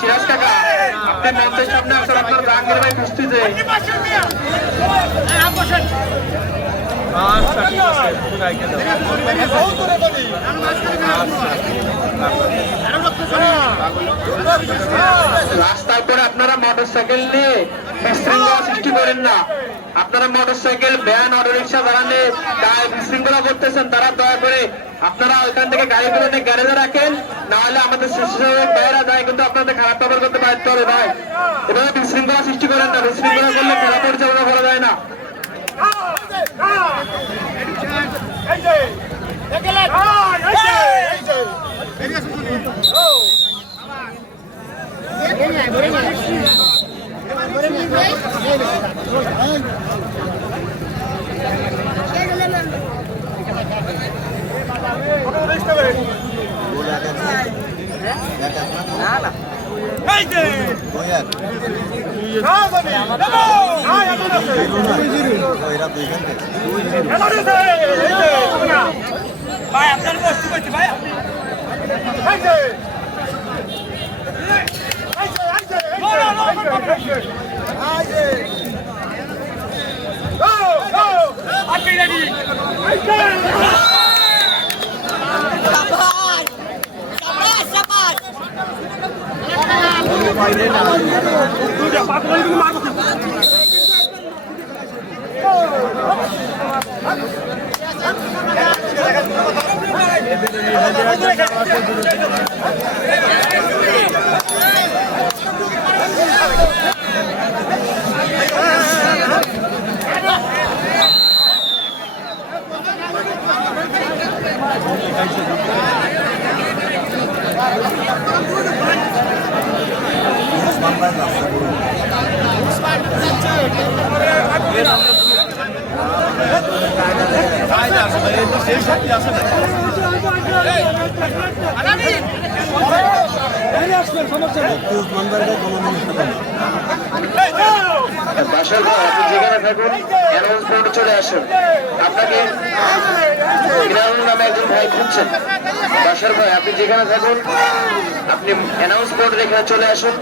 সিরাজ কাকা আপনি মঞ্চের সামনে আসলে আপনার রাঙ্গের ভাই কুস্তিতে রাস্তার পরে আপনারা মোটর সাইকেল নিয়ে বিশৃঙ্খলা সৃষ্টি করেন না। আপনারা motor cycle van auto rickshaw বাড়ালে গায়ে বিশৃঙ্খলা করতেছেন, তারা দয়া করে আপনারা ওইখান থেকে গাড়িগুলো নিয়ে গ্যারেজে রাখেন, না হলে আমাদের স্বেচ্ছাসেবক ভাইয়েরা যায় কিন্তু আপনাদের খারাপ ব্যবহার করতে বাধ্য হবে। ভাই এভাবে বিশৃঙ্খলা সৃষ্টি করেন না, বিশৃঙ্খলা করলে খেলা পরিচালনা করা যায় না। ভাই আপনার বস্তু করছি ভাই আপনি যেখানে থাকুন অ্যানাউন্সমেন্টে চলে আসুন। আপনাকে নামে একজন ভাই খুঁজছেন। বাসার ভাই আপনি যেখানে থাকুন আপনি অ্যানাউন্সমেন্টের এখানে চলে আসুন।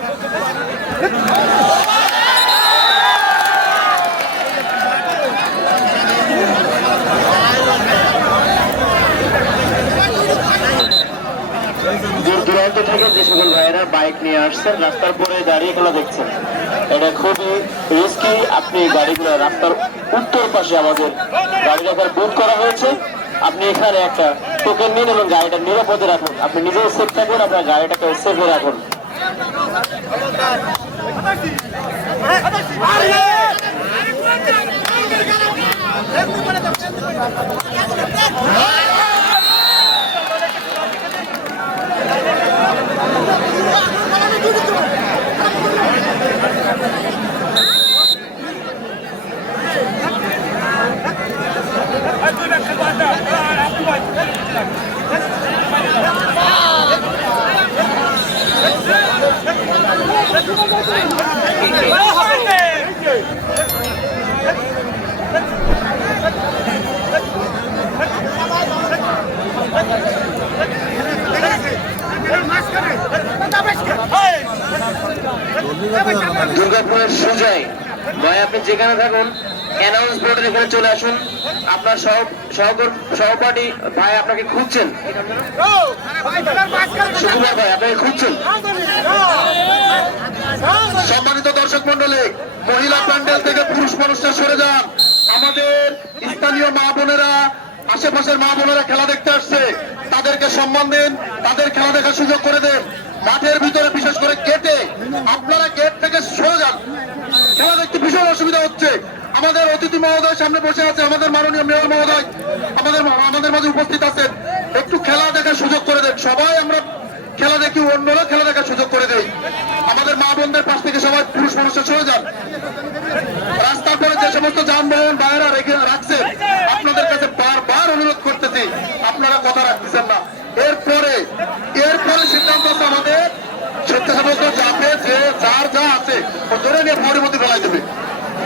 দূর দূরান্ত থেকে যে সকল ভাইয়েরা বাইক নিয়ে আসছেন রাস্তার পরে দাঁড়িয়ে খেলা দেখছেন, এটা খুবই রিস্কি। আপনি গাড়িগুলো রাস্তার উত্তর পাশে আমাদের গাড়ি রাখার বুথ করা হয়েছে, আপনি এখানে একটা টোকেন নিন এবং গাড়িটা নিরাপদে রাখুন। আপনি নিজেও সেফ থাকুন, আপনার গাড়িটাকে সেফে রাখুন। দুর্গাপুরের সুজয় ভাই আপনি যেখানে থাকুন অ্যানাউন্সমেন্টের এখানে চলে আসুন। আপনার সহপাঠী ভাই আপনাকে খুঁজছেন, শুক্রবার ভাই আপনাকে খুঁজছেন। সম্মানিত দর্শক মন্ডলী, মহিলা প্যান্ডেল থেকে পুরুষ মানুষরা সরে যান। আমাদের স্থানীয় মা বোনেরা, আশেপাশের মা বোনেরা খেলা দেখতে আসছে, তাদেরকে সম্মান দেন, তাদের খেলা দেখার সুযোগ করে দেন। মাঠের ভিতরে বিশেষ করে গেটে আপনারা গেট থেকে সরে যান, খেলা দেখতে ভীষণ অসুবিধা হচ্ছে। আমাদের অতিথি মহোদয় সামনে বসে আছে, আমাদের মাননীয় মেয়র মহোদয় আমাদের মাঝে উপস্থিত আছেন, একটু খেলা দেখার সুযোগ করে দেন। সবাই আমরা খেলা দেখি, অন্যরা খেলা দেখার সুযোগ করে দেয়। আমাদের মা বোনদের পাশ থেকে সবাই পুরুষ মানুষরা সরে যান। রাস্তার পরে যে সমস্ত যানবাহন বাইরে রেখে রাখছেন, আপনাদের কাছে বারবার অনুরোধ করতেছি, আপনারা কথা রাখতেছেন না। এরপরে সিদ্ধান্ত হচ্ছে আমাদের স্বেচ্ছাসেবক যাবে, যে যার যা আছে ও ধরে নিয়ে পরিমতি ফেলাই দেবে,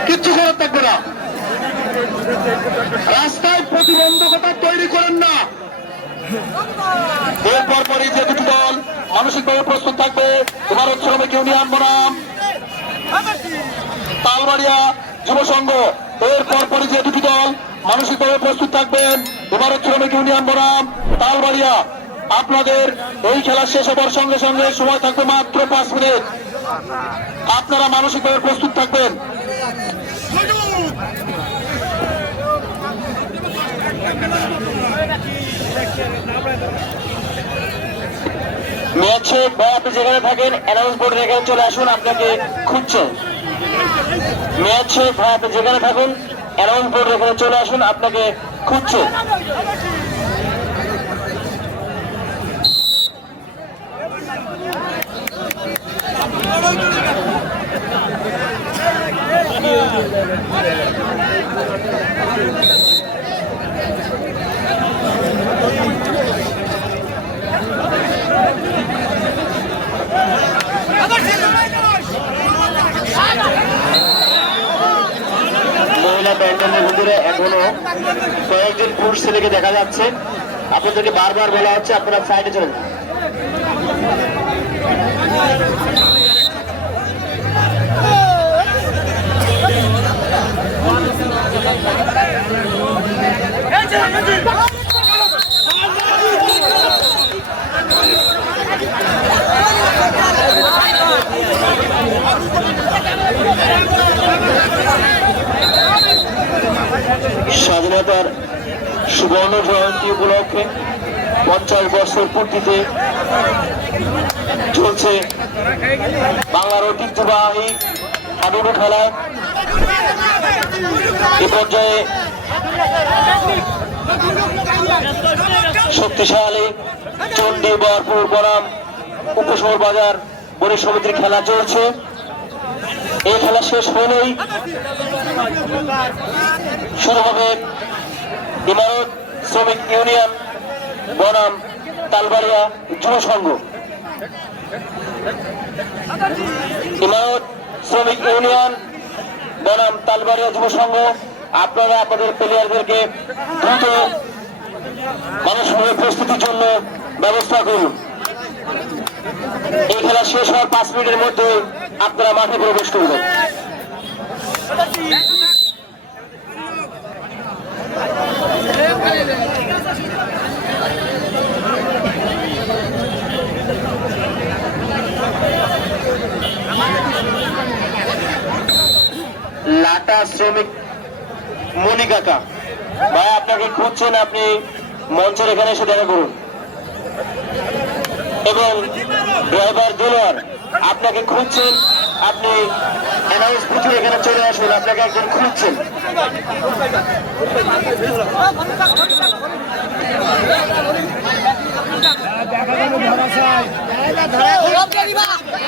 কিচ্ছু করার থাকবে না। রাস্তায় প্রতিবন্ধকতা তৈরি করেন না। এরপর পরই যে দুটি দল মানসিকভাবে প্রস্তুত থাকবে, ভারত শ্রমিক ইউনিয়ন বনাম তালবাড়িয়া যুব সংঘ। এরপর পরই যে দুটি দল মানসিকভাবে প্রস্তুত থাকবেন, ভারত শ্রমিক ইউনিয়ন বনাম তালবাড়িয়া। আপনাদের এই খেলা শেষ হবার সঙ্গে সঙ্গে সময় থাকবে মাত্র 5 মিনিট। আপনারা মানসিকভাবে প্রস্তুত থাকবেন। ম্যাচে আপনি যেখানে থাকেন অ্যানাউন্স বোর্ড রেখে চলে আসুন, আপনাকে খুঁজছে। ম্যাচে আপনি যেখানে থাকুন অ্যানাউন্স বোর্ড রেখে চলে আসুন, আপনাকে খুঁজছে। মহিলা ব্যান্ডের ভিতরে এখনো কয়েকজন পুরুষ ছেলেকে দেখা যাচ্ছে। আপনাদেরকে বারবার বলা হচ্ছে আপনারা সাইডে চলে যান। স্বাধীনতার সুবর্ণ জয়ন্তী উপলক্ষে 50 বছর পূর্তিতে চলছে বাংলার ঐতিহ্যবাহী হাডুডু খেলা। এ পর্যায়ে শক্তিশালী চণ্ডী বরপুর বনাম উপশহর বাজার বণিক সমিতির খেলা চলছে। এই খেলা শেষ হলেই শুরু হবে ইমারত শ্রমিক ইউনিয়ন বনাম তালবাড়িয়া যুব সংঘ। ইমারত শ্রমিক ইউনিয়ন বনাম তালবাড়িয়া যুব সংঘ, আপনারা আপনাদের প্লেয়ারদেরকে দ্রুত মানুষের প্রস্তুতির জন্য ব্যবস্থা করুন। এই খেলা শেষ হওয়ার 5 মিনিটের মধ্যে আপনারা মাঠে প্রবেশ করবেন। লাটা শ্রমিক মনি কাকা ভাই, আপনাকে খুঁজছেন, আপনি মঞ্চের এখানে এসে দেখা করুন। এবং ড্রাইভার দেলোয়ার আপনাকে খুঁজছেন, আপনি অ্যানাউন্স বুথে এখানে চলে আসুন, আপনাকে একজন খুঁজছেন। দেখা